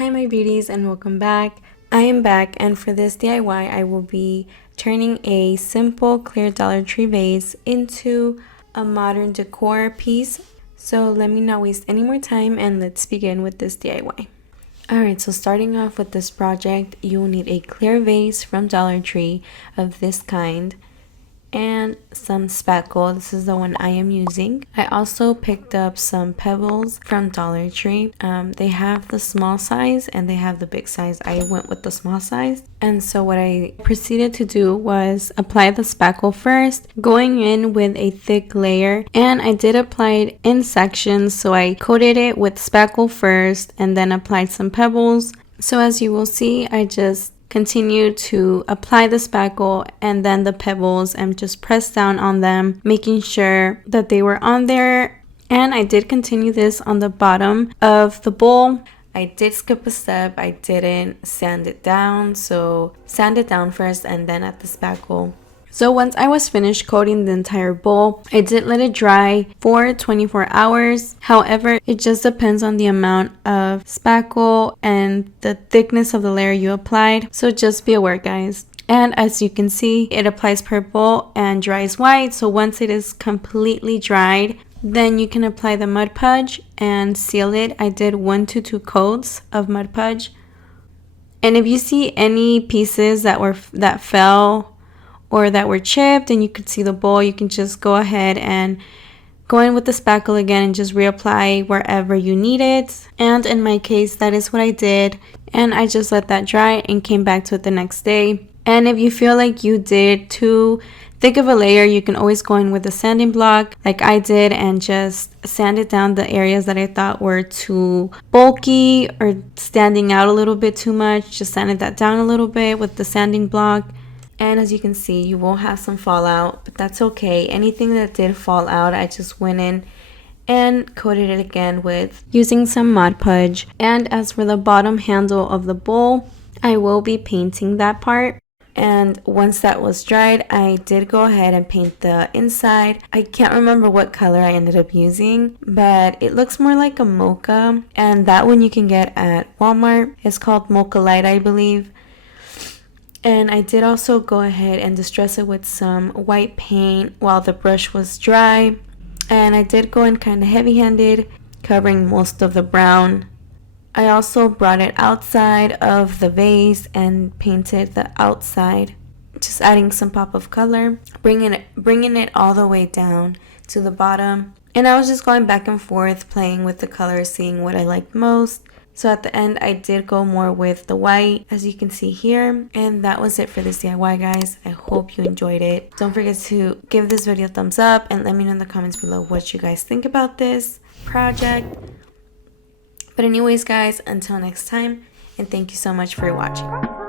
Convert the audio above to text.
Hi my beauties and welcome back. I am back, and for this DIY I will be turning a simple clear Dollar Tree vase into a modern decor piece. So let me not waste any more time and let's begin with this DIY. Alright, so starting off with this project, you will need a clear vase from Dollar Tree of this kind and some spackle. This is the one I am using. I also picked up some pebbles from Dollar Tree. They have the small size and they have the big size. I went with the small size. And so what I proceeded to do was apply the spackle first, going in with a thick layer, and I did apply it in sections. So I coated it with spackle first and then applied some pebbles. So as you will see, I just continue to apply the spackle and then the pebbles and just press down on them, making sure that they were on there. And I did continue this on the bottom of the bowl. I did skip a step. I didn't sand it down, so sand it down first and then add the spackle. So once I was finished coating the entire bowl, I did let it dry for 24 hours. However, it just depends on the amount of spackle and the thickness of the layer you applied. So just be aware, guys. And as you can see, it applies purple and dries white. So once it is completely dried, then you can apply the Mod Podge and seal it. I did 1 to 2 coats of Mod Podge. And if you see any pieces that fell or that were chipped and you could see the bowl, you can just go ahead and go in with the spackle again and just reapply wherever you need it. And in my case, that is what I did, and I just let that dry and came back to it the next day. And if you feel like you did too thick of a layer, you can always go in with a sanding block like I did and just sand it down the areas that I thought were too bulky or standing out a little bit too much. Just sanded that down a little bit with the sanding block. And as you can see, you will have some fallout, but that's okay. Anything that did fall out, I just went in and coated it again with using some Mod Podge. And as for the bottom handle of the bowl, I will be painting that part. And once that was dried, I did go ahead and paint the inside. I can't remember what color I ended up using, but it looks more like a mocha. And that one you can get at Walmart. It's called Mocha Light, I believe. And I did also go ahead and distress it with some white paint while the brush was dry. And I did go in kind of heavy-handed, covering most of the brown. I also brought it outside of the vase and painted the outside, just adding some pop of color, bringing it all the way down to the bottom. And I was just going back and forth, playing with the colors, seeing what I liked most. So at the end, I did go more with the white, as you can see here. And that was it for this DIY, guys. I hope you enjoyed it. Don't forget to give this video a thumbs up and let me know in the comments below what you guys think about this project. But anyways, guys, until next time, and thank you so much for watching.